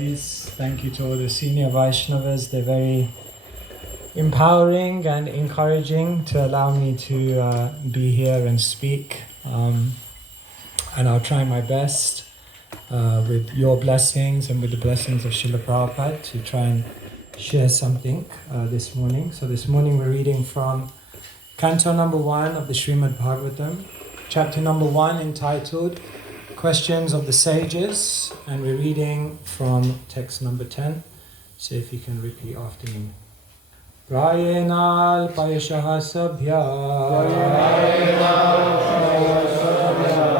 Thank you to all the senior Vaishnavas. They're very empowering and encouraging to allow me to be here and speak. And I'll try my best with your blessings and with the blessings of Srila Prabhupada to try and share something this morning. So this morning we're reading from Canto number 1 of the Srimad Bhagavatam, chapter number 1 entitled Questions of the Sages, and we're reading from text number 10. See if you can repeat after me. Rayenal Payashaha Sabhya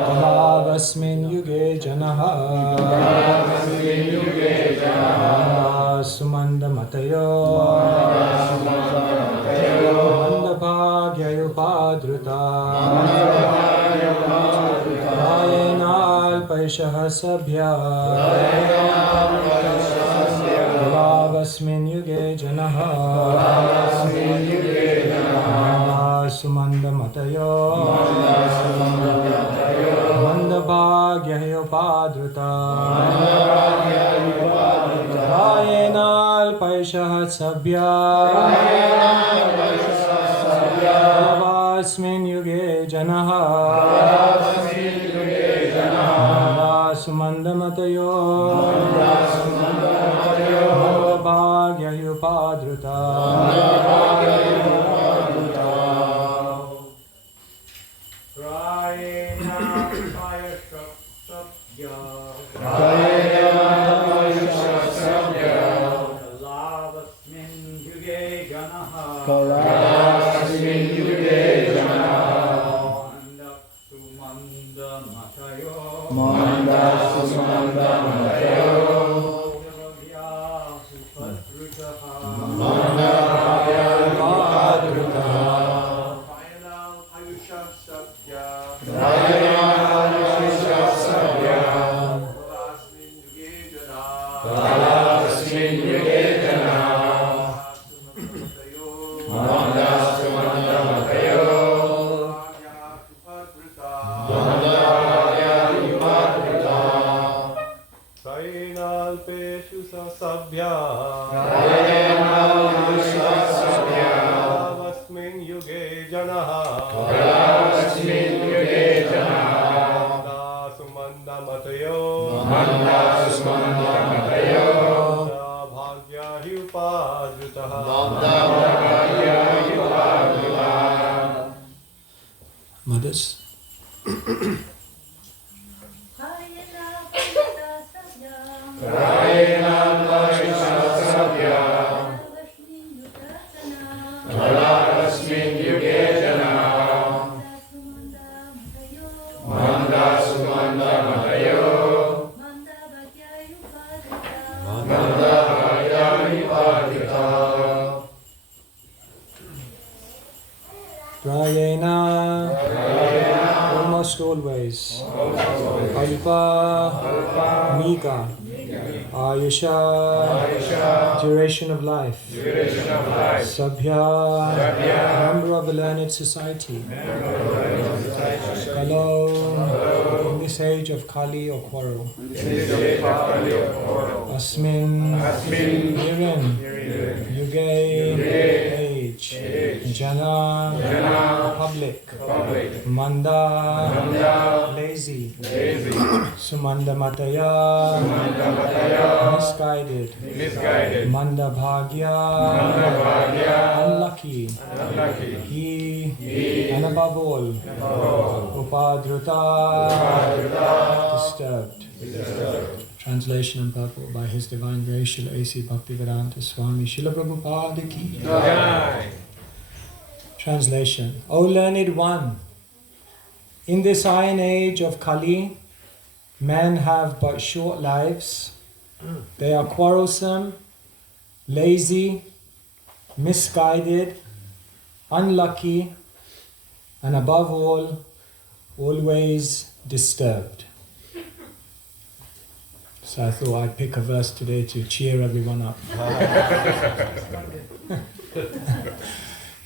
Kalavasmin Yuge Janaha Sumanda Matayo Mandabhagyayupadruta Paishah Sabhya Kalavasmin Yuge Janaha Sumanda Matayo Mandabhagyayupadruta Rayenal Paishah Sabhya Kalavasmin Yuge Janaha Sumandamatayo Mandabhagyayupadruta Rayena Payashabhya Kalavasmin Yuge Janaha Manda Sumanda Matayo Manda Padruta Rayenal Payusha Sabhya Kalavasmin Yuge Jana Manda Sumanda Matayo Sabhya Kalavasmin Yuge Janaha Sumanda Matayo Bhagyayupadruta Mothers. Prayena, almost always. Alpa, Mika, Ayusha, duration of life. Sabhya, member of a learned society. Kalo, in this age of Kali or quarrel. Asmin, herein. Yuge, age. Jana, public. Manda, lazy. Sumanda Mataya, misguided. Manda Bhagya, unlucky. He, and above all, Upadruta, disturbed. Translation and purport by His Divine Grace Srila A.C. Bhaktivedanta Swami Srila Prabhupada Ki. Translation. O learned one, in this iron age of Kali, men have but short lives. They are quarrelsome, lazy, misguided, unlucky, and above all, always disturbed. So I thought I'd pick a verse today to cheer everyone up.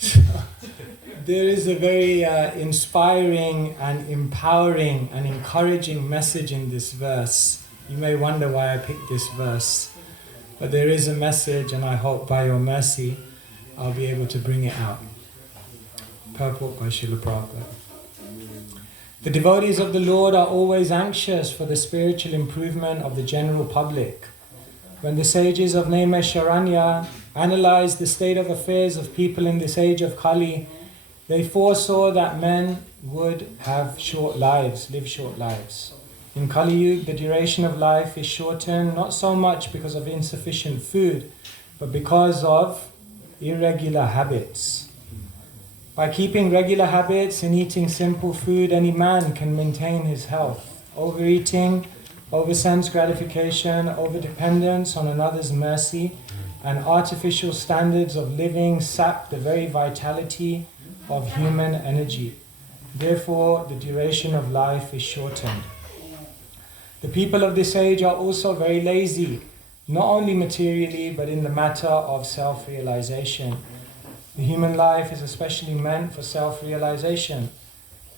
So, there is a very inspiring and empowering and encouraging message in this verse You may wonder why I picked this verse, but there is a message, and I hope by your mercy I'll be able to bring it out. Purport by Srila Prabhupada. The devotees of the Lord are always anxious for the spiritual improvement of the general public. When the sages of Naimisharanya analyzed the state of affairs of people in this age of Kali, they foresaw that men would have short lives, live short lives. In Kali Yuga, the duration of life is shortened not so much because of insufficient food, but because of irregular habits. By keeping regular habits and eating simple food, any man can maintain his health. Overeating, over-sense gratification, over-dependence on another's mercy, and artificial standards of living sap the very vitality of human energy. Therefore, the duration of life is shortened. The people of this age are also very lazy, not only materially, but in the matter of self-realization. The human life is especially meant for self-realization.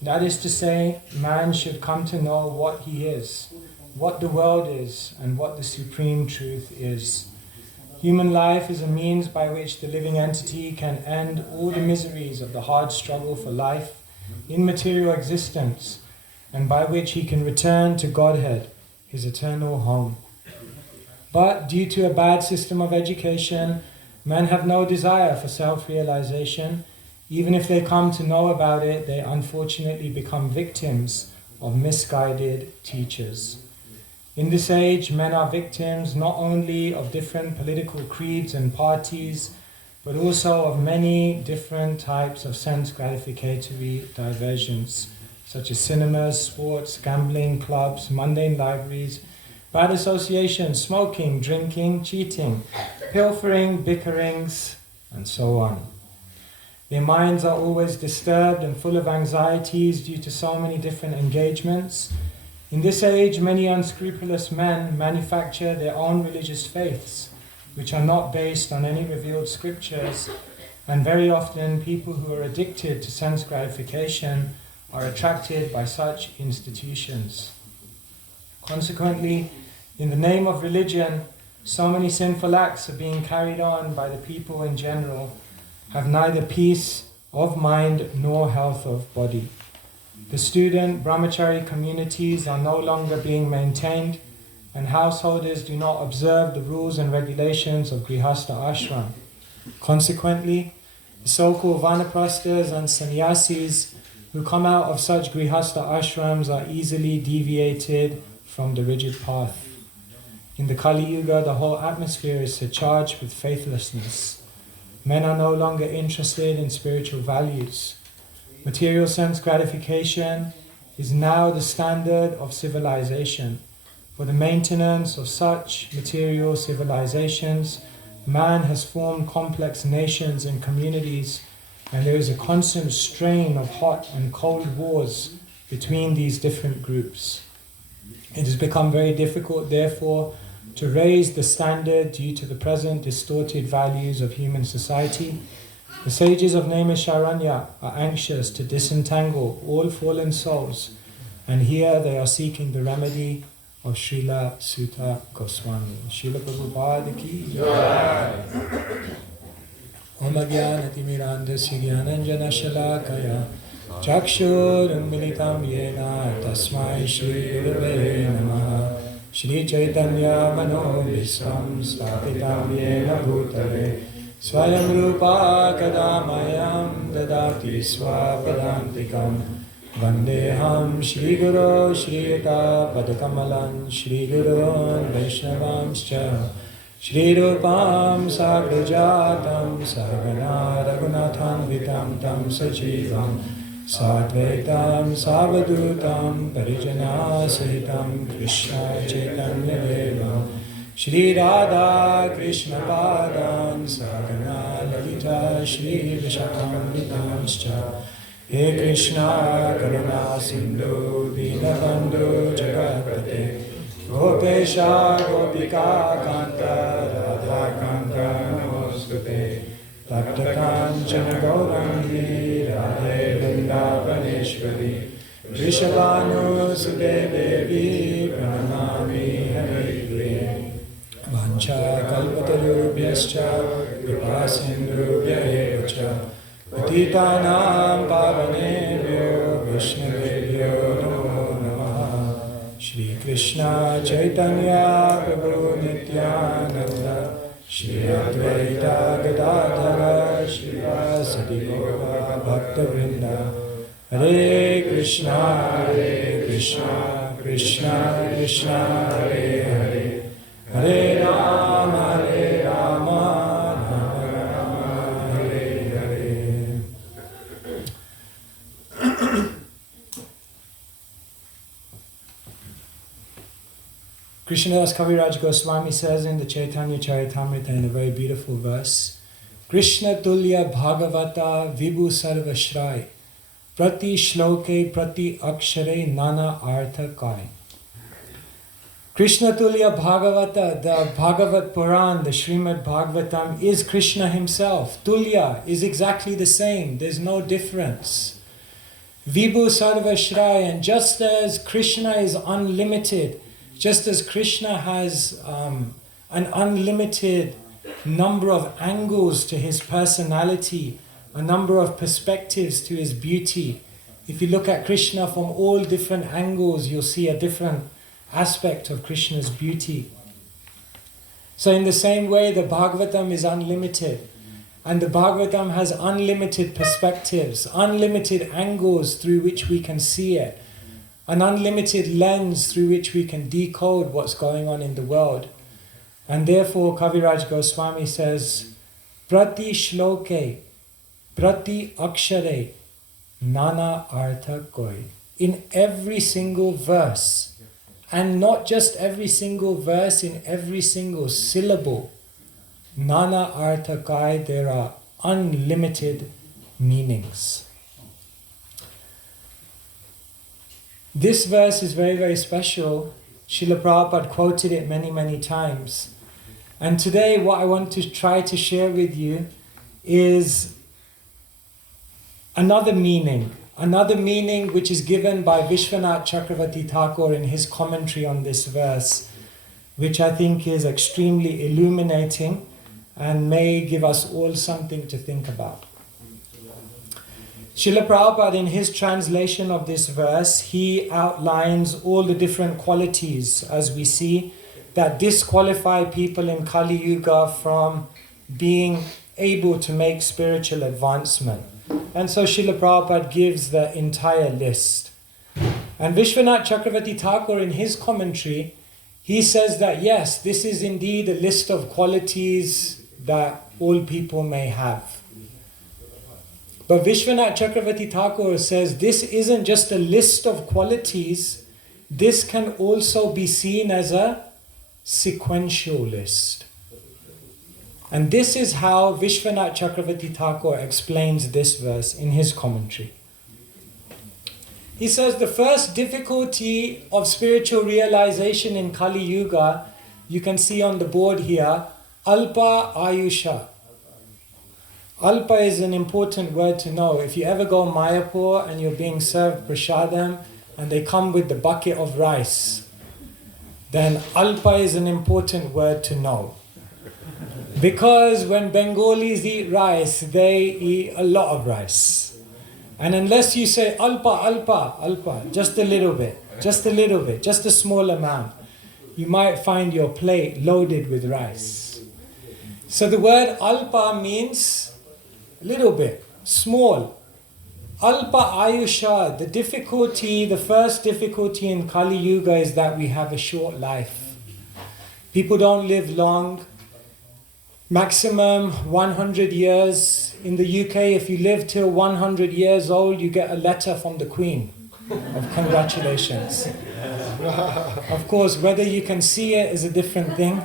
That is to say, man should come to know what he is, what the world is, and what the supreme truth is. Human life is a means by which the living entity can end all the miseries of the hard struggle for life in material existence, and by which he can return to Godhead, his eternal home. But due to a bad system of education, men have no desire for self-realization. Even if they come to know about it, they unfortunately become victims of misguided teachers. In this age, men are victims not only of different political creeds and parties, but also of many different types of sense gratificatory diversions, such as cinemas, sports, gambling, clubs, mundane libraries, bad associations, smoking, drinking, cheating, pilfering, bickerings, and so on. Their minds are always disturbed and full of anxieties due to so many different engagements. In this age, many unscrupulous men manufacture their own religious faiths, which are not based on any revealed scriptures, and very often people who are addicted to sense gratification are attracted by such institutions. Consequently, in the name of religion, so many sinful acts are being carried on by the people in general, have neither peace of mind nor health of body. The student brahmachari communities are no longer being maintained, and householders do not observe the rules and regulations of Grihastha ashram. Consequently, the so-called vanaprasthas and sannyasis who come out of such Grihastha ashrams are easily deviated from the rigid path. In the Kali Yuga, the whole atmosphere is surcharged with faithlessness. Men are no longer interested in spiritual values. Material sense gratification is now the standard of civilization. For the maintenance of such material civilizations, man has formed complex nations and communities, and there is a constant strain of hot and cold wars between these different groups. It has become very difficult, therefore, to raise the standard due to the present distorted values of human society. The sages of Naimisharanya are anxious to disentangle all fallen souls, and here they are seeking the remedy of Srila Sutta Goswami. Srila Prabhupada ki jai. Om Agyanati Mirandasya Gyananjana Shalakaya Chakshur Militam Yena Tasmai Shri Gurave Namaha Shri Chaitanya Mano Visram Stapitam Yena Bhutale Swayam Rupa Kadamayam Dadati Swapadantikam Vandeham Shri Guru Shri Yuta Padakamalan Shri Guru Vaishnavamscha Shri Rupam Sagrajatam Sagana Raghunatham Vitam Tam Sajivam Sadvaitam Savadutam Parijana Sahitam Krishna Chaitanya Devam Shri Radha Krishna Padam Sagana Lalita Shri Vishakam Vitamscha He Krishna Karuna Sindhu Dinabandhu Jagatpate Gopesha Gopika Kanta Radha Kanta Namostute Tapta Kanchana Gaurangi Radhe Vrindavaneshwari Rishabhanu Sudevi Pranamami Hare. Vancha kalpatarubhyascha Vipasindubhya evacha Patitanam pavanebhyo Vishnavebhyo namo namaha. Shri Krishna Chaitanya Prabhu Nityananda Shri Advaita Gadadhara Shri Vasadi Gaura Bhakta Vrinda. Hare Krishna, Krishna Krishna, Hare Hare, Hare Rama, Rama Rama, Hare Hare. Krishnadas Kaviraj Goswami says in the Chaitanya Charitamrita in a very beautiful verse, Krishna Tulya Bhagavata Vibhu Sarva Shrai Prati Shloke Prati Akshare Nana Artha Kai. Krishna Tulya Bhagavata, the Bhagavat Puran, the Srimad Bhagavatam, is Krishna himself. Tulya is exactly the same, there's no difference. Vibhu Sarva Shrai, and just as Krishna is unlimited, just as Krishna has an unlimited number of angles to his personality, a number of perspectives to his beauty. If you look at Krishna from all different angles, you'll see a different aspect of Krishna's beauty. So in the same way, the Bhagavatam is unlimited. And the Bhagavatam has unlimited perspectives, unlimited angles through which we can see it, an unlimited lens through which we can decode what's going on in the world. And therefore, Kaviraj Goswami says, Prati Shloke, Prati Akshare, Nana Artha Koi. In every single verse, and not just every single verse, in every single syllable, Nana Artha Kai, there are unlimited meanings. This verse is very, very special. Srila Prabhupada quoted it many, many times. And today what I want to try to share with you is another meaning which is given by Vishwanath Chakravarti Thakur in his commentary on this verse, which I think is extremely illuminating and may give us all something to think about. Srila Prabhupada, in his translation of this verse, he outlines all the different qualities, as we see, that disqualify people in Kali Yuga from being able to make spiritual advancement. And so Srila Prabhupada gives the entire list. And Vishwanath Chakravarti Thakur, in his commentary, he says that yes, this is indeed a list of qualities that all people may have. But Vishwanath Chakravarti Thakur says this isn't just a list of qualities, this can also be seen as a sequential list. And this is how Vishwanath Chakravarti Thakur explains this verse in his commentary. He says the first difficulty of spiritual realization in Kali Yuga, you can see on the board here, Alpa Ayusha. Alpa is an important word to know. If you ever go Mayapur and you're being served prasadam and they come with the bucket of rice, then Alpa is an important word to know. Because when Bengalis eat rice, they eat a lot of rice. And unless you say Alpa, just a little bit, just a small amount, you might find your plate loaded with rice. So the word Alpa means a little bit, small. Alpa Ayusha, the first difficulty in Kali Yuga is that we have a short life. People don't live long. Maximum 100 years. In the UK, if you live till 100 years old, you get a letter from the Queen of congratulations. Of course, whether you can see it is a different thing.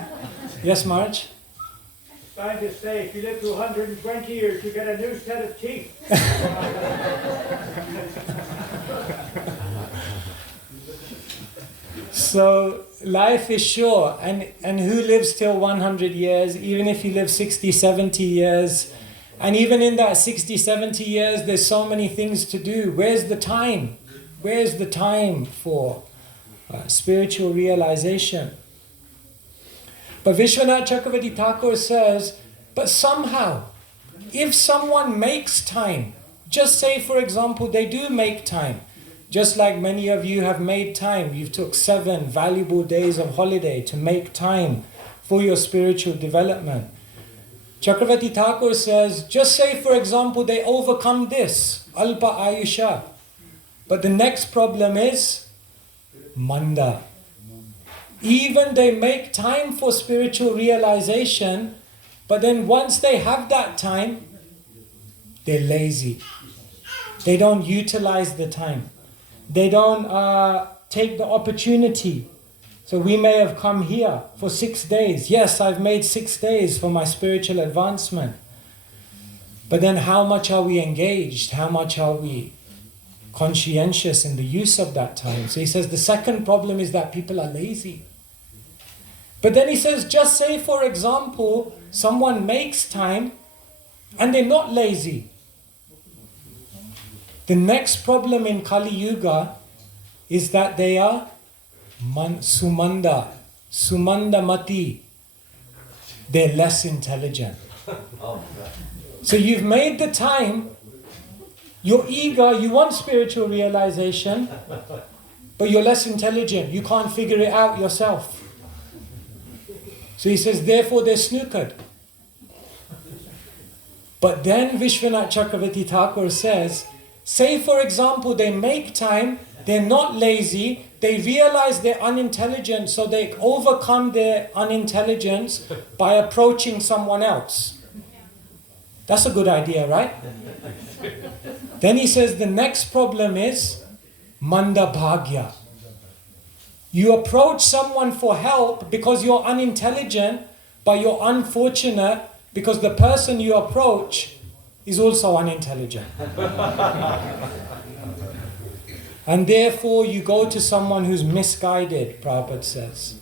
Yes, Marge? Scientists say if you live to 120 years, you get a new set of teeth. So life is short, and who lives till 100 years, even if you live 60, 70 years, and even in that 60, 70 years, there's so many things to do. Where's the time? Where's the time for spiritual realization? But Vishwanath Chakravarti Thakur says, but somehow, if someone makes time, just say for example they do make time, just like many of you have made time, you've took 7 valuable days of holiday to make time for your spiritual development. Chakravarti Thakur says, just say for example they overcome this, Alpa Ayusha. But the next problem is Manda. Even they make time for spiritual realization, but then once they have that time, they're lazy. They don't utilize the time. They don't take the opportunity. So we may have come here for 6 days. Yes, I've made 6 days for my spiritual advancement. But then how much are we engaged? How much are we conscientious in the use of that time? So he says the second problem is that people are lazy. But then he says, just say for example, someone makes time and they're not lazy. The next problem in Kali Yuga is that they are sumanda mati. They're less intelligent. So you've made the time, you're eager, you want spiritual realization, but you're less intelligent. You can't figure it out yourself. So he says, therefore they're snookered. But then Vishwanath Chakravarti Thakur says, say for example they make time, they're not lazy, they realize they're unintelligent, so they overcome their unintelligence by approaching someone else. That's a good idea, right? Then he says the next problem is Manda Bhagya. You approach someone for help because you're unintelligent, but you're unfortunate because the person you approach is also unintelligent. And therefore you go to someone who's misguided, Prabhupada says.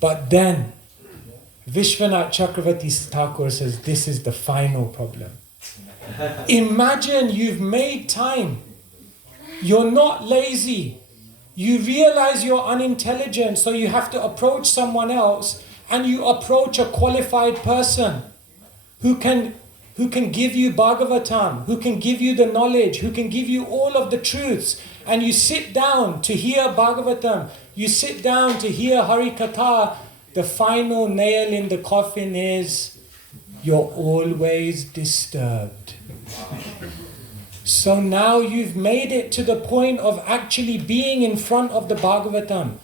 But then Vishwanath Chakravarti Thakur says this is the final problem. Imagine you've made time. You're not lazy. You realize you're unintelligent, so you have to approach someone else, and you approach a qualified person who can give you Bhagavatam, who can give you the knowledge, who can give you all of the truths. And you sit down to hear Bhagavatam, you sit down to hear Harikatha. The final nail in the coffin is, you're always disturbed. So now you've made it to the point of actually being in front of the Bhagavatam,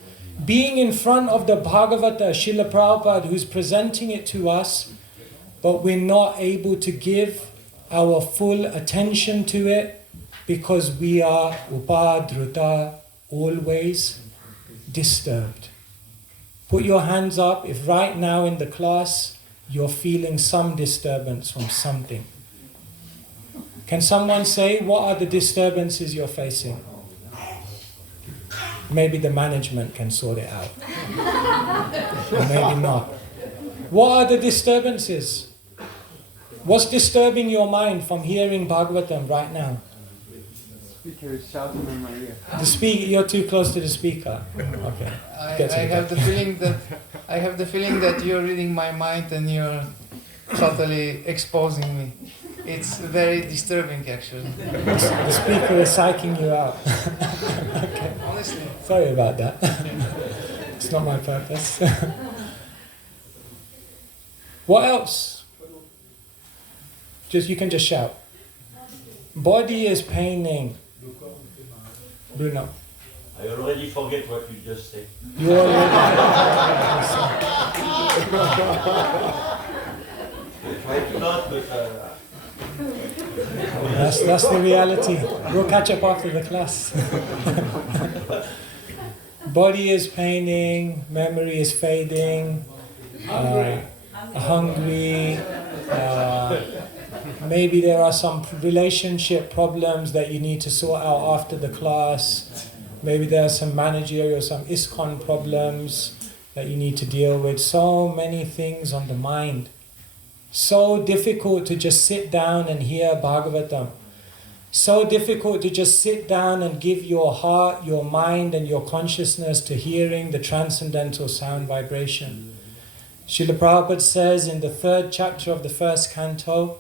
being in front of the Bhagavata, Srila Prabhupada, who's presenting it to us, but we're not able to give our full attention to it because we are upadruta, always disturbed. Put your hands up if right now in the class you're feeling some disturbance from something. Can someone say, what are the disturbances you're facing? Maybe the management can sort it out. Or maybe not. What are the disturbances? What's disturbing your mind from hearing Bhagavatam right now? The speaker is shouting in my ear. The speaker, you're too close to the speaker. Okay. I have the feeling that you're reading my mind and you're totally exposing me. It's very disturbing, actually. The speaker is psyching you out. Okay. Honestly. Sorry about that. It's not my purpose. What else? You can just shout. Body is paining. Bruno. I already forget what you just said. You already. I try to not, but That's the reality. We'll catch up after the class. Body is paining, memory is fading, hungry. Maybe there are some relationship problems that you need to sort out after the class. Maybe there are some managerial, some ISKCON problems that you need to deal with. So many things on the mind. So difficult to just sit down and hear Bhagavatam. So difficult to just sit down and give your heart, your mind, and your consciousness to hearing the transcendental sound vibration. Srila Prabhupada says in the 3rd chapter of the 1st canto,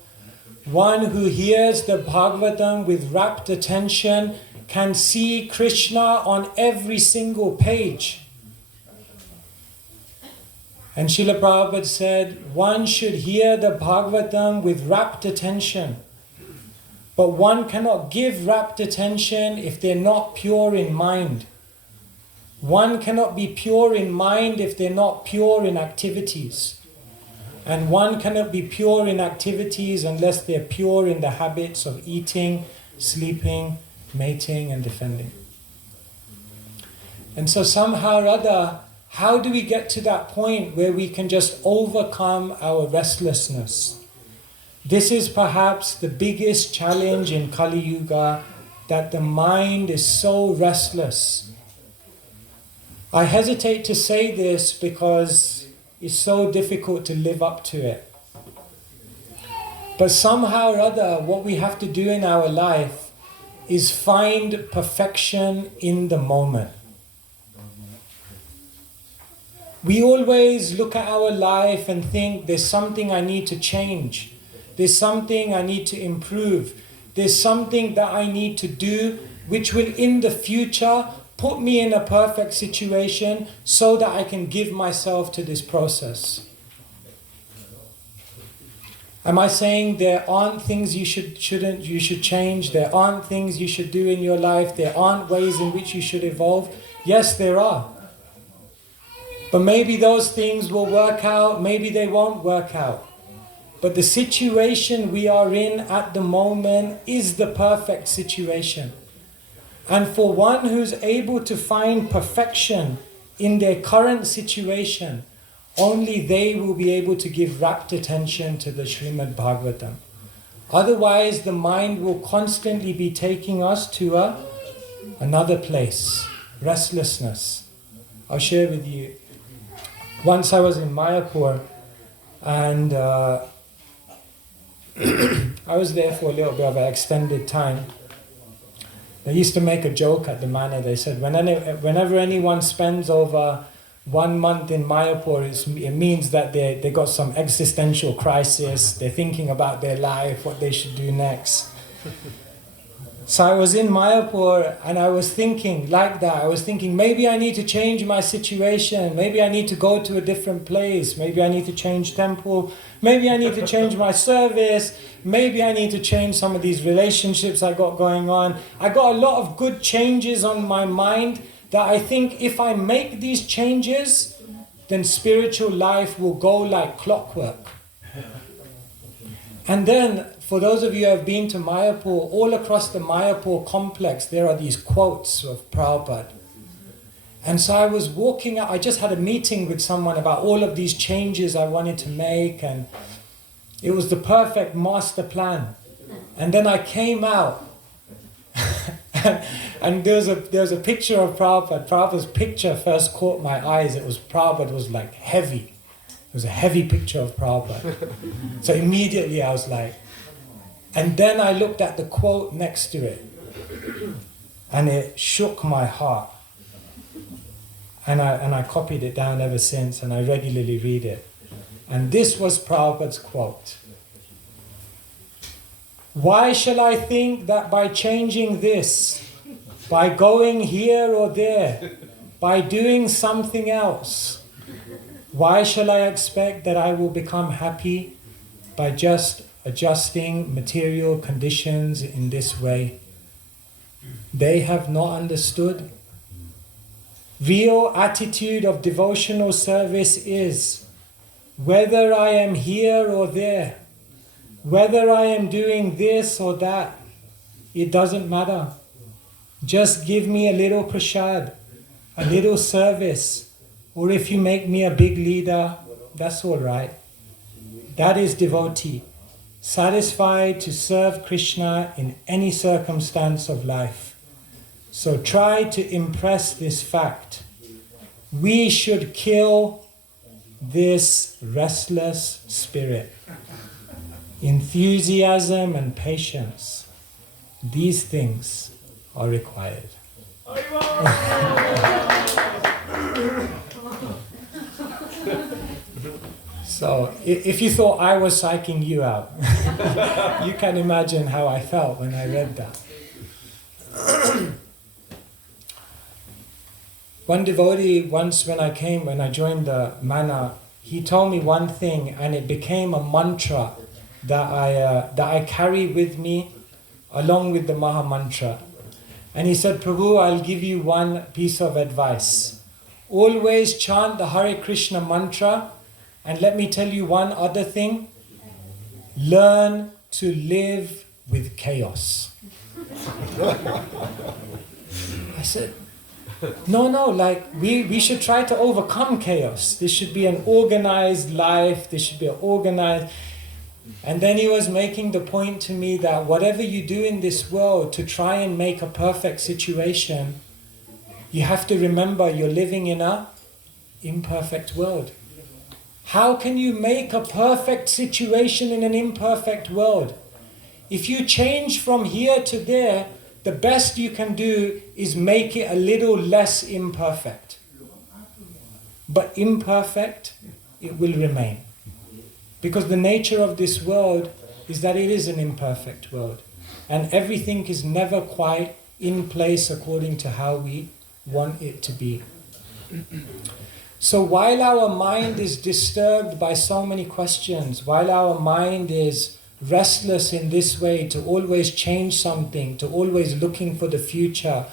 one who hears the Bhagavatam with rapt attention can see Krishna on every single page. And Srila Prabhupada said, one should hear the Bhagavatam with rapt attention. But one cannot give rapt attention if they're not pure in mind. One cannot be pure in mind if they're not pure in activities. And one cannot be pure in activities unless they're pure in the habits of eating, sleeping, mating, and defending. And so somehow or other, how do we get to that point where we can just overcome our restlessness? This is perhaps the biggest challenge in Kali Yuga, that the mind is so restless. I hesitate to say this because it's so difficult to live up to it. But somehow or other, what we have to do in our life is find perfection in the moment. We always look at our life and think there's something I need to change. There's something I need to improve. There's something that I need to do which will in the future put me in a perfect situation so that I can give myself to this process. Am I saying there aren't things you should change? There aren't things you should do in your life? There aren't ways in which you should evolve? Yes, there are. But maybe those things will work out, maybe they won't work out. But the situation we are in at the moment is the perfect situation. And for one who's able to find perfection in their current situation, only they will be able to give rapt attention to the Srimad Bhagavatam. Otherwise, the mind will constantly be taking us to another place, restlessness. I'll share with you. Once I was in Mayapur, and I was there for a little bit of an extended time. They used to make a joke at the manor. They said, whenever anyone spends over 1 month in Mayapur, it means that they got some existential crisis. They're thinking about their life, what they should do next. So I was in Mayapur and I was thinking like that. I was thinking, maybe I need to change my situation. Maybe I need to go to a different place. Maybe I need to change temple. Maybe I need to change my service. Maybe I need to change some of these relationships I got going on. I got a lot of good changes on my mind that I think if I make these changes, then spiritual life will go like clockwork. And then, for those of you who have been to Mayapur, all across the Mayapur complex, there are these quotes of Prabhupada. And so I was walking out, I just had a meeting with someone about all of these changes I wanted to make, and it was the perfect master plan. And then I came out, and there was a picture of Prabhupada. Prabhupada's picture first caught my eyes. Prabhupada was like heavy. It was a heavy picture of Prabhupada. So immediately I was like, and then I looked at the quote next to it, and it shook my heart. And I copied it down ever since, and I regularly read it. And this was Prabhupada's quote. Why shall I think that by changing this, by going here or there, by doing something else, why shall I expect that I will become happy by just adjusting material conditions in this way? They have not understood. Real attitude of devotional service is, whether I am here or there, whether I am doing this or that, it doesn't matter. Just give me a little prasad, a little service, or if you make me a big leader, that's all right. That is devotee, satisfied to serve Krishna in any circumstance of life. So try to impress this fact. We should kill this restless spirit. Enthusiasm and patience. these things are required. So, if you thought I was psyching you out, you can imagine how I felt when I read that. One devotee once when I joined the Mana, he told me one thing and it became a mantra that I carry with me along with the Maha Mantra. And he said, Prabhu, I'll give you one piece of advice. Always chant the Hare Krishna mantra, and let me tell you one other thing. Learn to live with chaos. I said, no, like we should try to overcome chaos. This should be an organized life. This should be an organized... And then he was making the point to me that whatever you do in this world to try and make a perfect situation, you have to remember you're living in an imperfect world. How can you make a perfect situation in an imperfect world? If you change from here to there, the best you can do is make it a little less imperfect. But imperfect, it will remain. Because the nature of this world is that it is an imperfect world. And everything is never quite in place according to how we want it to be. So while our mind is disturbed by so many questions, while our mind is restless in this way to always change something, to always looking for the future,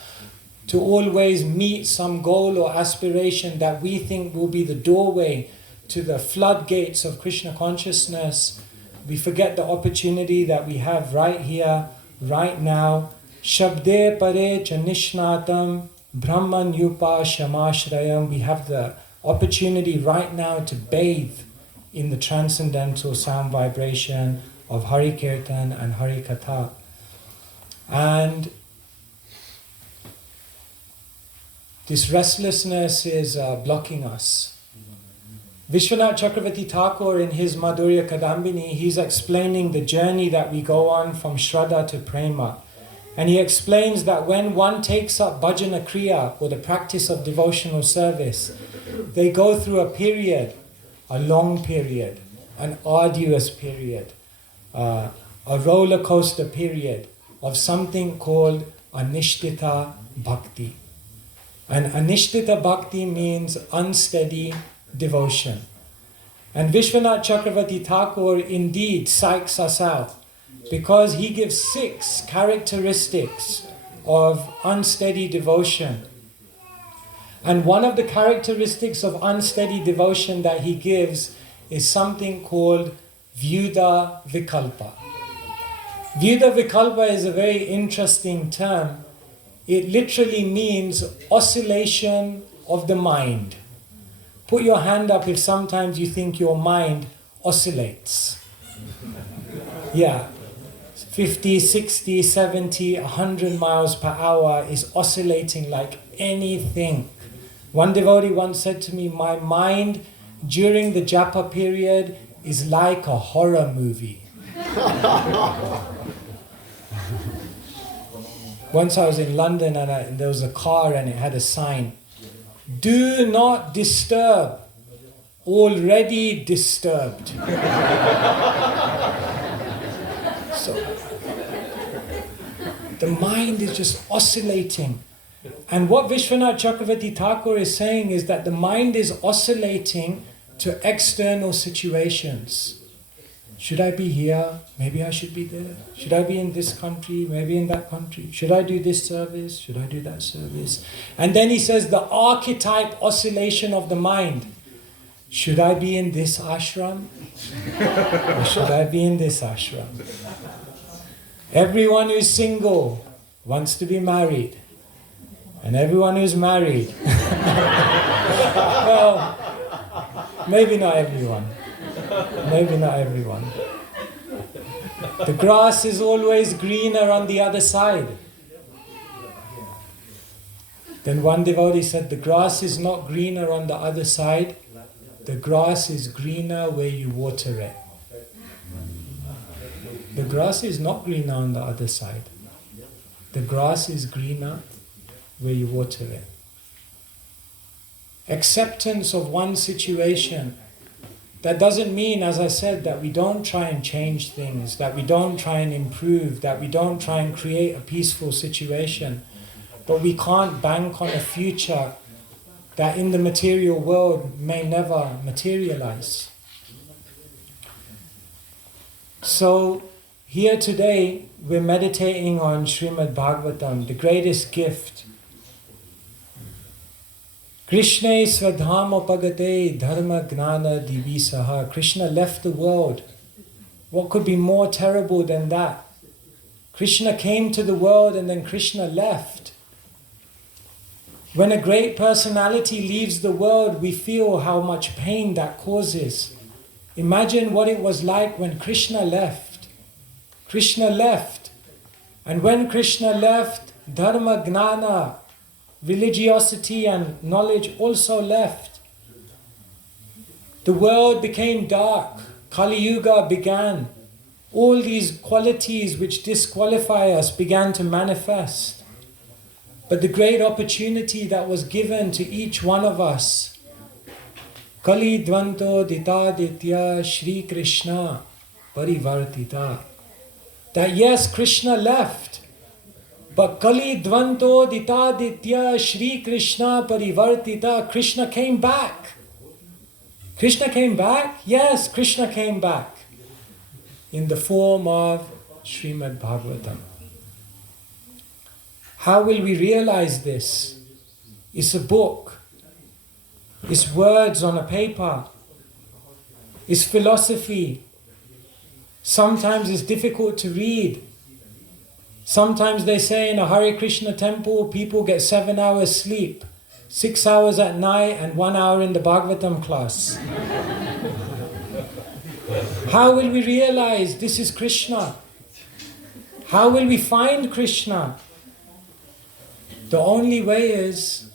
to always meet some goal or aspiration that we think will be the doorway to the floodgates of Krishna consciousness, we forget the opportunity that we have right here, right now. Shabde pare cha nishnatam brahman yupa shamashrayam. We have the opportunity right now to bathe in the transcendental sound vibration of Hari Kirtan and Hari Katha. And this restlessness is blocking us. Vishwanath Chakravarti Thakur in his Madhurya Kadambini, he's explaining the journey that we go on from Shraddha to Prema. And he explains that when one takes up bhajana kriya, or the practice of devotional service, they go through a period, a long period, an arduous period, a roller coaster period of something called anishtita bhakti. And anishtita bhakti means unsteady devotion. And Vishwanath Chakravarti Thakur indeed psychs us out because he gives 6 characteristics of unsteady devotion. And one of the characteristics of unsteady devotion that he gives is something called Vyuda Vikalpa. Vyuda Vikalpa is a very interesting term. It literally means oscillation of the mind. Put your hand up if sometimes you think your mind oscillates. Yeah, 50, 60, 70, 100 miles per hour is oscillating like anything. One devotee once said to me, my mind during the japa period is like a horror movie. Once I was in London and there was a car and it had a sign, do not disturb, already disturbed. So, the mind is just oscillating. And what Vishwanath Chakravarti Thakur is saying is that the mind is oscillating to external situations. Should I be here? Maybe I should be there. Should I be in this country? Maybe in that country. Should I do this service? Should I do that service? And then he says the archetype oscillation of the mind. Should I be in this ashram? Or should I be in this ashram? Everyone who's single wants to be married. And everyone who's married. Well, maybe not everyone. Maybe not everyone. The grass is always greener on the other side. Then one devotee said, the grass is not greener on the other side. The grass is greener where you water it. The grass is not greener on the other side. the grass is greener where you water it. Acceptance of one situation. That doesn't mean, as I said, that we don't try and change things, that we don't try and improve, that we don't try and create a peaceful situation. But we can't bank on a future that in the material world may never materialize. So here today we're meditating on Srimad Bhagavatam, the greatest gift. Krishna svadhama pagate dharma gnana divisaha. Krishna left the world. What could be more terrible than that? Krishna came to the world and then Krishna left. When a great personality leaves the world, we feel how much pain that causes. Imagine what it was like when Krishna left. Krishna left. And when Krishna left, dharma gnana, religiosity and knowledge also left. The world became dark. Kali Yuga began. All these qualities which disqualify us began to manifest. But the great opportunity that was given to each one of us, Kali Dvanto Ditaditya Shri Krishna Parivartita. That yes, Krishna left, but Kali Dvanto Ditaditya Shri Krishna Parivartita, Krishna came back. Krishna came back? Yes, Krishna came back in the form of Srimad Bhagavatam. How will we realize this? It's a book. It's words on a paper. It's philosophy. Sometimes it's difficult to read. Sometimes they say in a Hare Krishna temple, people get 7 hours sleep, 6 hours at night and 1 hour in the Bhagavatam class. How will we realize this is Krishna? How will we find Krishna? The only way is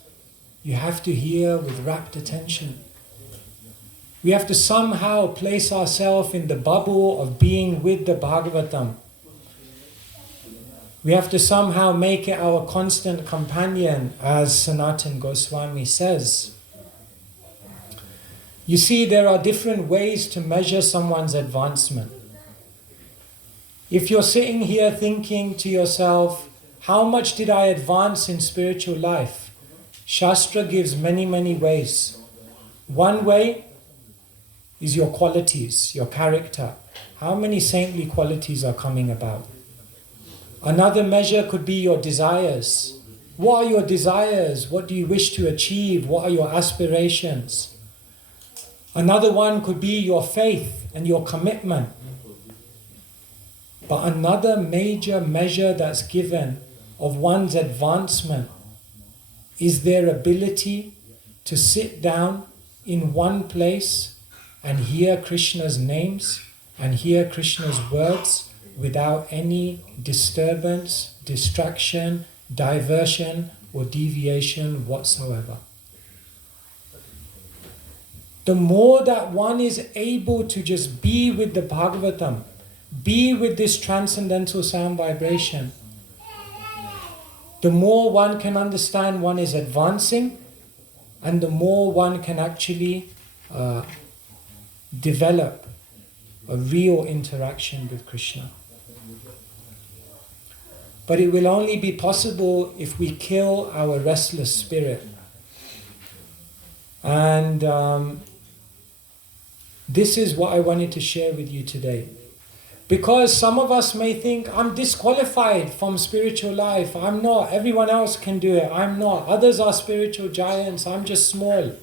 you have to hear with rapt attention. We have to somehow place ourselves in the bubble of being with the Bhagavatam. We have to somehow make it our constant companion, as Sanatana Goswami says. You see, there are different ways to measure someone's advancement. If you're sitting here thinking to yourself, how much did I advance in spiritual life? Shastra gives many, many ways. One way is your qualities, your character. How many saintly qualities are coming about? Another measure could be your desires. What are your desires? What do you wish to achieve? What are your aspirations? Another one could be your faith and your commitment. But another major measure that's given of one's advancement is their ability to sit down in one place and hear Krishna's names and hear Krishna's words without any disturbance, distraction, diversion or deviation whatsoever. The more that one is able to just be with the Bhagavatam, be with this transcendental sound vibration, the more one can understand one is advancing, and the more one can actually develop a real interaction with Krishna. But it will only be possible if we kill our restless spirit. And this is what I wanted to share with you today. Because some of us may think, I'm disqualified from spiritual life. I'm not. Everyone else can do it. I'm not. Others are spiritual giants. I'm just small.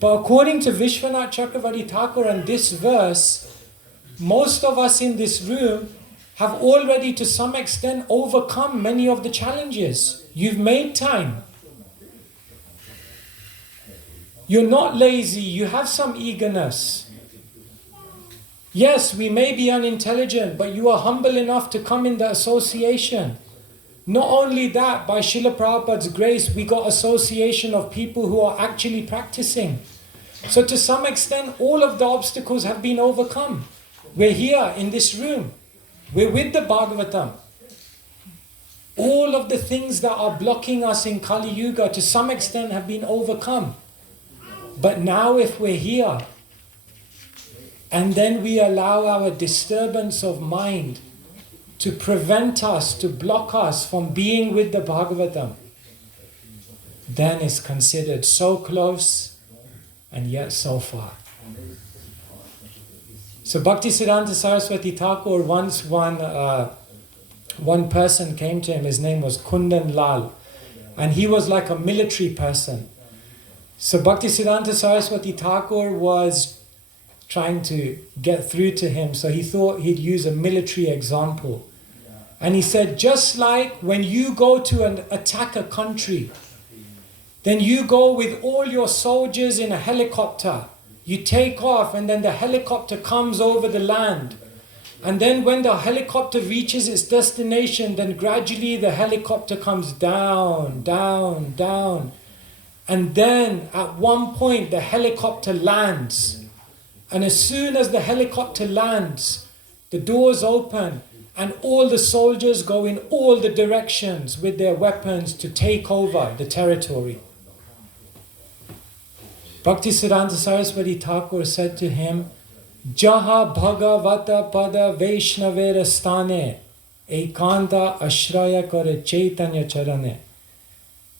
But according to Vishwanath Chakravarti Thakur and this verse, most of us in this room have already to some extent overcome many of the challenges. You've made time. You're not lazy. You have some eagerness. Yes, we may be unintelligent, but you are humble enough to come in the association. Not only that, by Srila Prabhupada's grace, we got association of people who are actually practicing. So to some extent, all of the obstacles have been overcome. We're here in this room. We're with the Bhagavatam. All of the things that are blocking us in Kali Yuga to some extent have been overcome. But now if we're here, and then we allow our disturbance of mind to prevent us, to block us from being with the Bhagavatam, then it's considered so close and yet so far. So Bhaktisiddhanta Saraswati Thakur once one person came to him, his name was Kundan Lal, and he was like a military person. So Bhaktisiddhanta Saraswati Thakur was trying to get through to him, so he thought he'd use a military example. And he said, just like when you go to attack a country, then you go with all your soldiers in a helicopter. You take off and then the helicopter comes over the land. And then when the helicopter reaches its destination, then gradually the helicopter comes down, down, down. And then at one point the helicopter lands. And as soon as the helicopter lands, the doors open and all the soldiers go in all the directions with their weapons to take over the territory. Bhaktisiddhanta Saraswati Thakur said to him, Jaha Bhagavata Pada Vaishnavera Stane Ekanta Ashraya Kare Chaitanya Charane.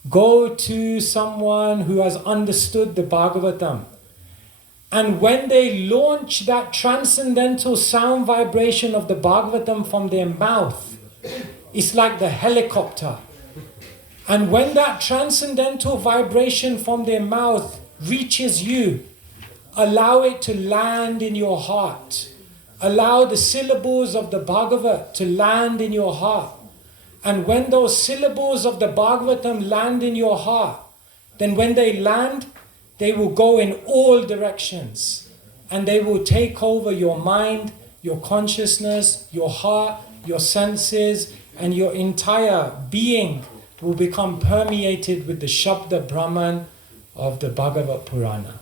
Go to someone who has understood the Bhagavatam. And when they launch that transcendental sound vibration of the Bhagavatam from their mouth, it's like the helicopter. And when that transcendental vibration from their mouth reaches you, allow it to land in your heart. Allow the syllables of the Bhagavat to land in your heart. And when those syllables of the Bhagavatam land in your heart, then when they land, they will go in all directions. And they will take over your mind, your consciousness, your heart, your senses, and your entire being will become permeated with the Shabda Brahman of the Bhagavad Purana.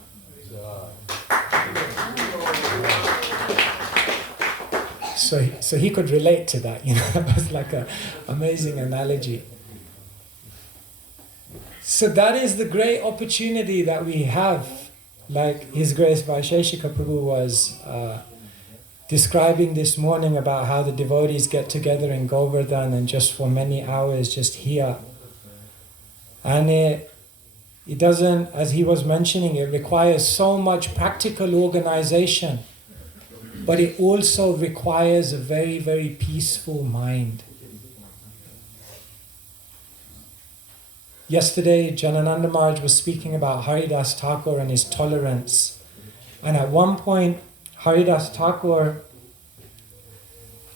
So he could relate to that, That was like an amazing analogy. So that is the great opportunity that we have, like His Grace Vaisheshika Prabhu was describing this morning about how the devotees get together in Govardhan and just for many hours just hear. And it doesn't, as he was mentioning, it requires so much practical organization, but it also requires a very, very peaceful mind. Yesterday, Janananda Maharaj was speaking about Haridas Thakur and his tolerance. And at one point, Haridas Thakur,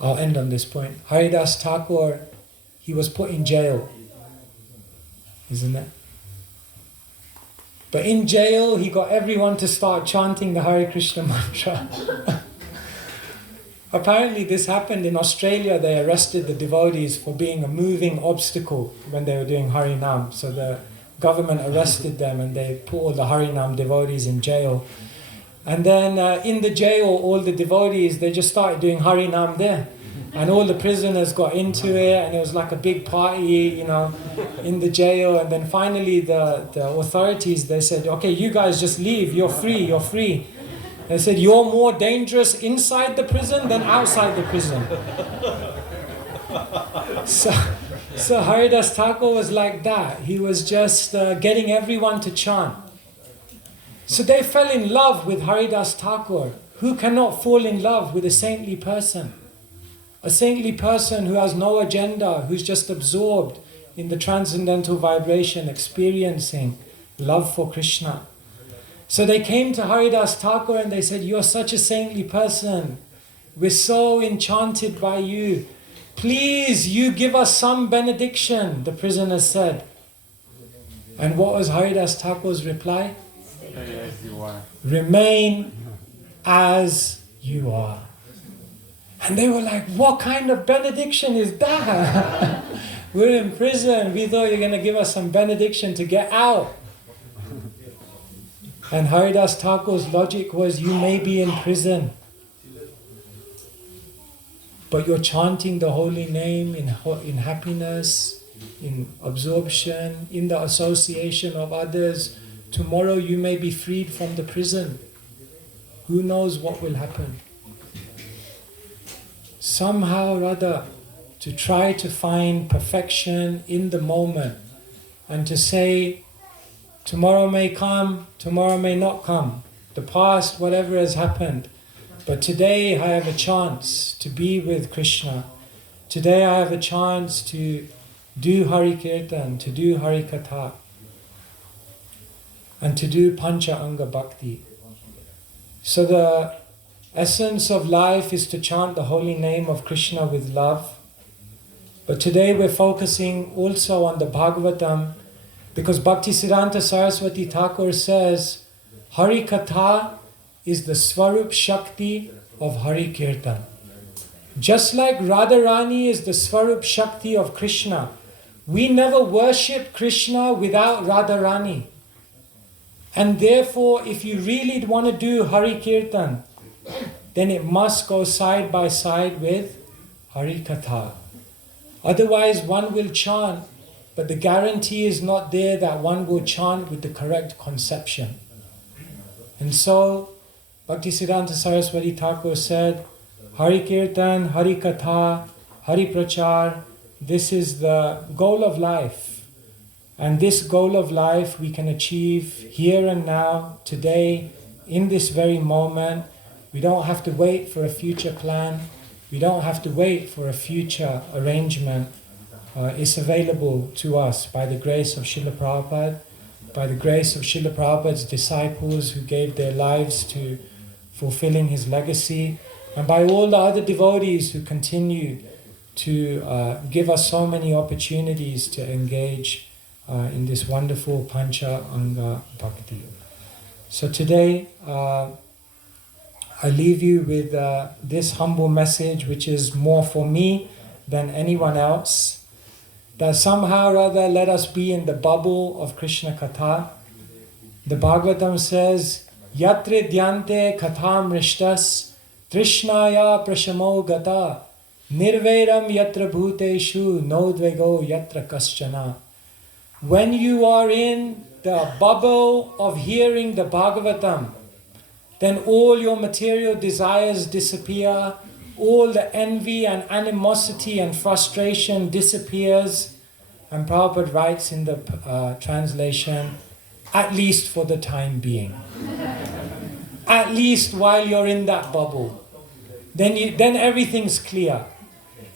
I'll end on this point. Haridas Thakur, he was put in jail. Isn't it? But in jail, he got everyone to start chanting the Hare Krishna mantra. Apparently this happened in Australia. They arrested the devotees for being a moving obstacle when they were doing Harinam. So the government arrested them and they put all the Harinam devotees in jail. And then in the jail, all the devotees, they just started doing Harinam there. And all the prisoners got into it and it was like a big party, in the jail. And then finally the authorities, they said, okay, you guys just leave, you're free, you're free. They said, you're more dangerous inside the prison than outside the prison. So Haridas Thakur was like that. He was just getting everyone to chant. So they fell in love with Haridas Thakur. Who cannot fall in love with a saintly person? A saintly person who has no agenda, who's just absorbed in the transcendental vibration, experiencing love for Krishna. So they came to Haridas Thakur and they said, you're such a saintly person. We're so enchanted by you. Please, you give us some benediction, the prisoners said. And what was Haridas Thakur's reply? Stay as you are. Remain as you are. And they were like, what kind of benediction is that? We're in prison. We thought you were going to give us some benediction to get out. And Haridas Thakur's logic was, you may be in prison, but you're chanting the holy name in happiness, in absorption, in the association of others, tomorrow you may be freed from the prison. Who knows what will happen? Somehow or other, to try to find perfection in the moment and to say, tomorrow may come, tomorrow may not come. The past, whatever has happened. But today I have a chance to be with Krishna. Today I have a chance to do Hari Kirtan, to do Hari Katha, and to do Pancha Anga Bhakti. So the essence of life is to chant the holy name of Krishna with love. But today we're focusing also on the Bhagavatam, because Bhaktisiddhanta Saraswati Thakur says, Hari Katha is the Swarup Shakti of Hari Kirtan. Just like Radharani is the Swarup Shakti of Krishna, we never worship Krishna without Radharani. And therefore, if you really want to do Hari Kirtan, then it must go side by side with Hari Katha. Otherwise, one will chant, but the guarantee is not there that one will chant with the correct conception. And so, Bhaktisiddhanta Saraswati Thakur said, Hari Kirtan, Hari Katha, Hari Prachar, this is the goal of life. And this goal of life we can achieve here and now, today, in this very moment. We don't have to wait for a future plan. We don't have to wait for a future arrangement. It's available to us by the grace of Srila Prabhupada, by the grace of Srila Prabhupada's disciples who gave their lives to fulfilling his legacy, and by all the other devotees who continue to give us so many opportunities to engage in this wonderful Pancha Anga Bhakti. So today, I leave you with this humble message, which is more for me than anyone else, that somehow or other let us be in the bubble of Krishna Katha. The Bhagavatam says, Yatre dhyante katham rishtas trishnaya prashamo gata nirvairam yatra bhuteshu nodvego yatra kaschana. When you are in the bubble of hearing the Bhagavatam, then all your material desires disappear, all the envy and animosity and frustration disappears. And Prabhupada writes in the translation, at least for the time being. At least while you're in that bubble. Then everything's clear.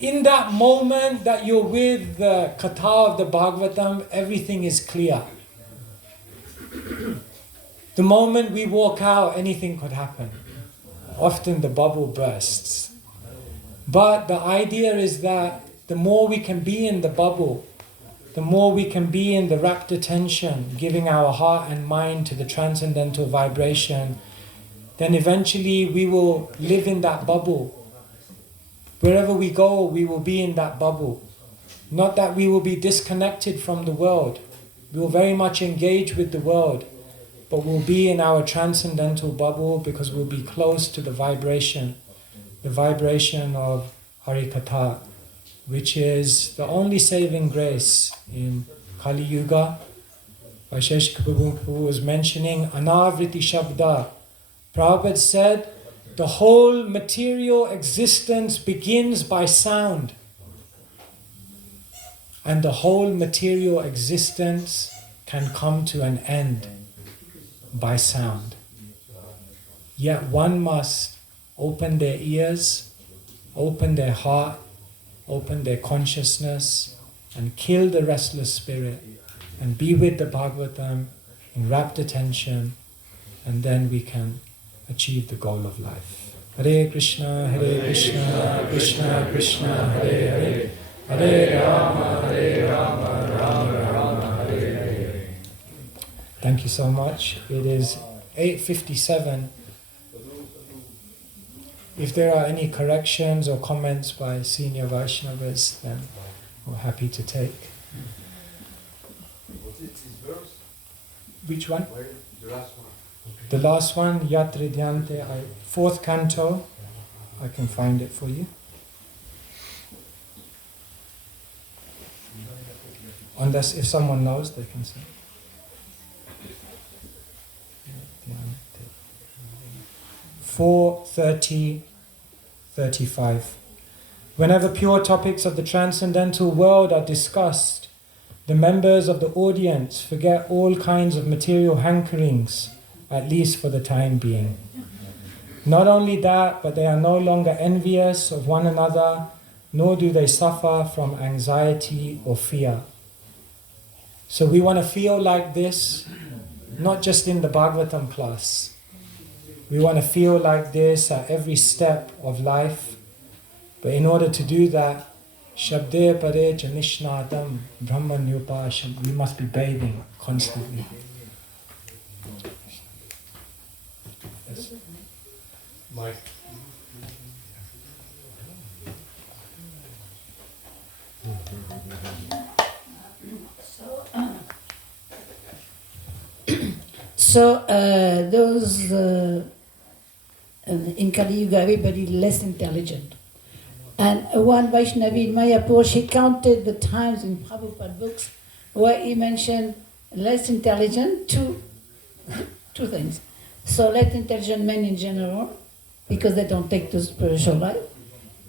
In that moment that you're with the Katha of the Bhagavatam, everything is clear. The moment we walk out, anything could happen. Often the bubble bursts. But the idea is that the more we can be in the bubble, the more we can be in the rapt attention, giving our heart and mind to the transcendental vibration, then eventually we will live in that bubble. Wherever we go, we will be in that bubble. Not that we will be disconnected from the world. We will very much engage with the world, but we'll be in our transcendental bubble because we'll be close to the vibration of Hari Katha, which is the only saving grace in Kali Yuga. Vaisheshika Prabhu was mentioning Anavriti Shabda. Prabhupada said, the whole material existence begins by sound. And the whole material existence can come to an end by sound. Yet one must open their ears, open their heart, open their consciousness, and kill the restless spirit, and be with the Bhagavatam in rapt attention, and then we can achieve the goal of life. Hare Krishna, Krishna Krishna, Hare Hare, Hare Rama, Rama Rama, Hare Hare. Thank you so much. It is 8:57. If there are any corrections or comments by senior Vaishnavas, then we're happy to take. Which one? The last one. The last one, Yatra Dhyante, 4th canto. I can find it for you. Unless if someone knows, they can say. 4:30:35. Whenever pure topics of the transcendental world are discussed, the members of the audience forget all kinds of material hankerings, at least for the time being. Not only that, but they are no longer envious of one another, nor do they suffer from anxiety or fear. So we want to feel like this, not just in the Bhagavatam class. We want to feel like this at every step of life. But in order to do that, Shabde Pare Janishnadam Brahman Yupasham, we must be bathing constantly. Yes. Mike. Those in Kali Yuga, everybody less intelligent. And one Vaishnavi in Mayapur, she counted the times in Prabhupada books where he mentioned less intelligent, two things. So less intelligent men in general, because they don't take to spiritual life.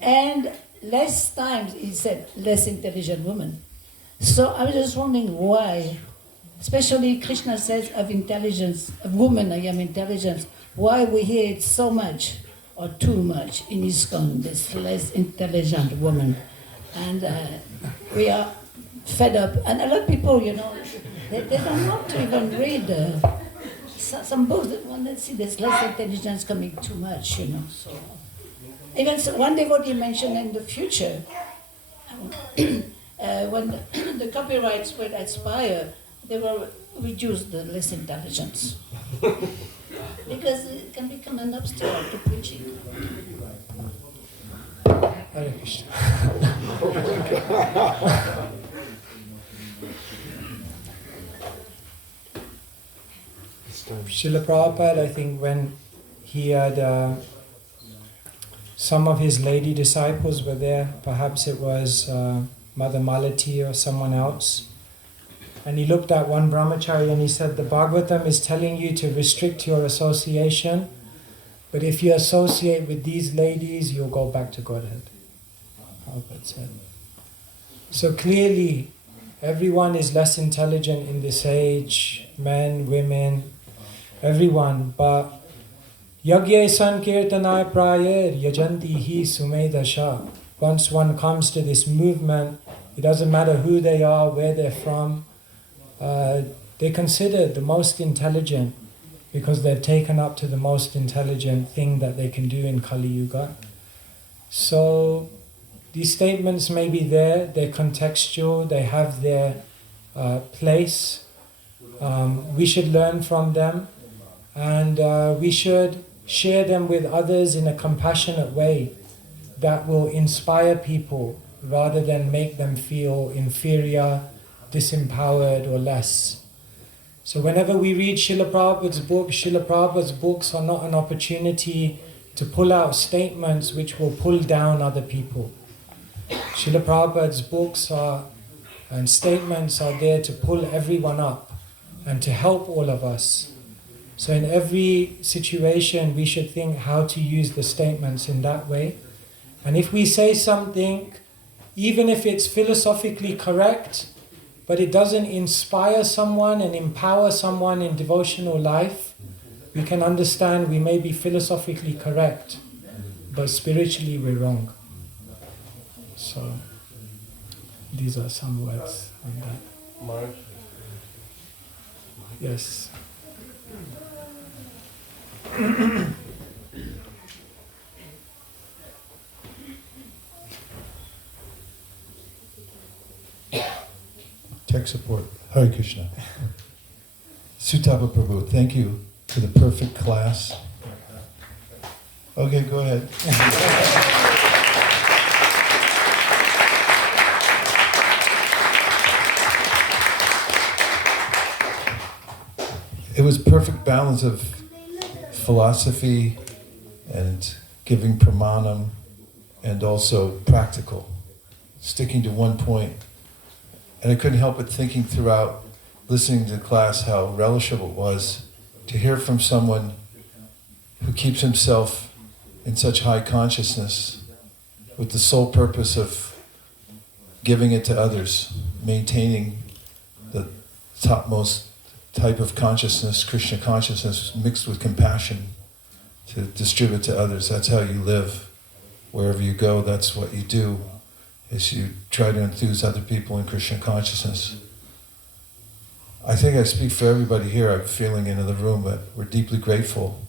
And less times he said less intelligent women. So I was just wondering why. Especially Krishna says of intelligence, of woman I am intelligence. Why we hear it so much or too much in ISKCON, this less intelligent woman. And we are fed up. And a lot of people, they don't want to even read some books. When they see this less intelligence coming too much, So even one devotee mentioned in the future, when the copyrights will expire, they will reduce the less intelligence. Because it can become an obstacle to preaching. Hare Krishna. Srila Prabhupada, I think when he had some of his lady disciples were there, perhaps it was Mother Malati or someone else, and he looked at one brahmachari and he said, the Bhagavatam is telling you to restrict your association, but if you associate with these ladies, you'll go back to Godhead. Prabhupada said. So clearly, everyone is less intelligent in this age, men, women, everyone, but Yagya Sankirtanai Prayer Yajanti Hi Sumedasha. Once one comes to this movement, it doesn't matter who they are, where they're from, they're considered the most intelligent because they've taken up to the most intelligent thing that they can do in Kali Yuga. So these statements may be there, they're contextual, they have their place. We should learn from them, and we should share them with others in a compassionate way that will inspire people rather than make them feel inferior, disempowered or less. So whenever we read Srila Prabhupada's books are not an opportunity to pull out statements which will pull down other people. Srila Prabhupada's books and statements are there to pull everyone up and to help all of us. So in every situation we should think how to use the statements in that way. And if we say something, even if it's philosophically correct, but it doesn't inspire someone and empower someone in devotional life, we can understand we may be philosophically correct, but spiritually we're wrong. So these are some words on that. Mark. Yes. Tech support. Hare Krishna. Sutapa Prabhu, thank you for the perfect class. Okay, go ahead. It was perfect balance of philosophy and giving pramanam and also practical, sticking to one point And I couldn't help but thinking throughout listening to the class how relishable it was to hear from someone who keeps himself in such high consciousness with the sole purpose of giving it to others, maintaining the topmost type of consciousness, Krishna consciousness, mixed with compassion to distribute to others. That's how you live. Wherever you go, that's what you do, is you try to enthuse other people in Krishna consciousness. I think I speak for everybody here. I'm feeling in the room that we're deeply grateful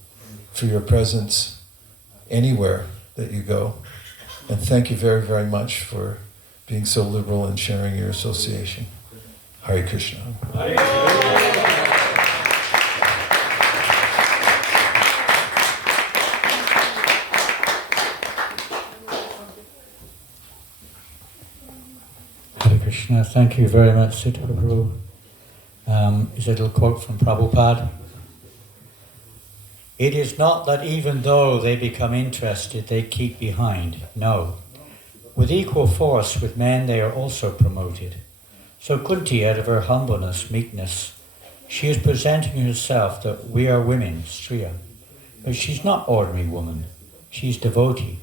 for your presence anywhere that you go. And thank you very, very much for being so liberal and sharing your association. Hare Krishna. Hare Krishna. Thank you very much, Sutapa Prabhu. Is a little quote from Prabhupada. It is not that even though they become interested, they keep behind. No. With equal force with men, they are also promoted. So Kunti, out of her humbleness, meekness, she is presenting herself that we are women, Striya. But she's not ordinary woman. She's devotee.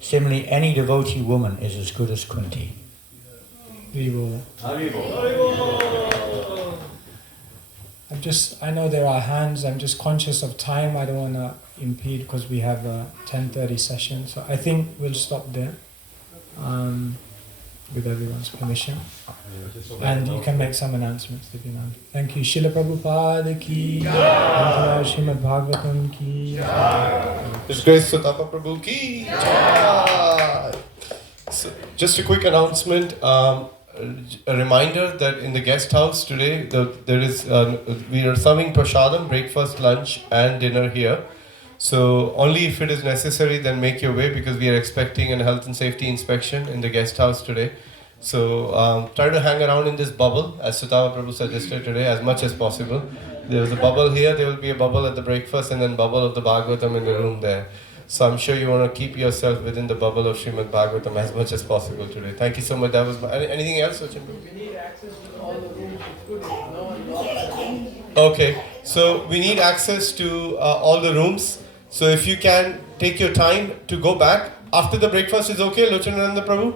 Similarly, any devotee woman is as good as Kunti. I know there are hands. I'm just conscious of time. I don't want to impede because we have a 10:30 session. So I think we'll stop there with everyone's permission. And you can make some announcements if you know. Thank you. Srila Prabhupada ki jai. Srimad Bhagavatam ki jai. His Grace Sutapa Prabhu ki jai. So, just a quick announcement. A reminder that in the guest house today, we are serving prasadam, breakfast, lunch and dinner here. So only if it is necessary, then make your way, because we are expecting a health and safety inspection in the guest house today. So try to hang around in this bubble, as Sutapa Prabhu suggested today, as much as possible. There is a bubble here, there will be a bubble at the breakfast, and then bubble of the Bhagavatam in the room there. So I'm sure you want to keep yourself within the bubble of Srimad Bhagavatam as much as possible today. Thank you so much. That was anything else, Sachin? We need access to all the rooms. It's good if no one locks. Okay, so we need access to all the rooms. So if you can take your time to go back after the breakfast is okay, Lochanananda Prabhu?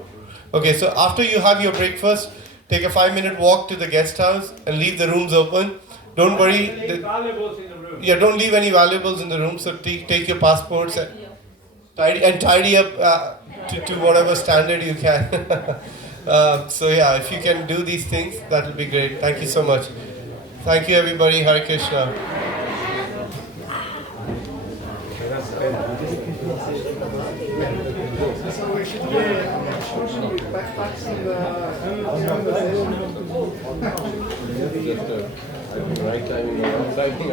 Okay, so after you have your breakfast, take a 5-minute walk to the guest house and leave the rooms open. Don't worry. Valuables in the room. Yeah, don't leave any valuables in the room. So take your passports and tidy up to whatever standard you can. So yeah, if you can do these things, that will be great. Thank you so much. Thank you, everybody. Hare Krishna. So we should be practicing Right timing, wrong timing.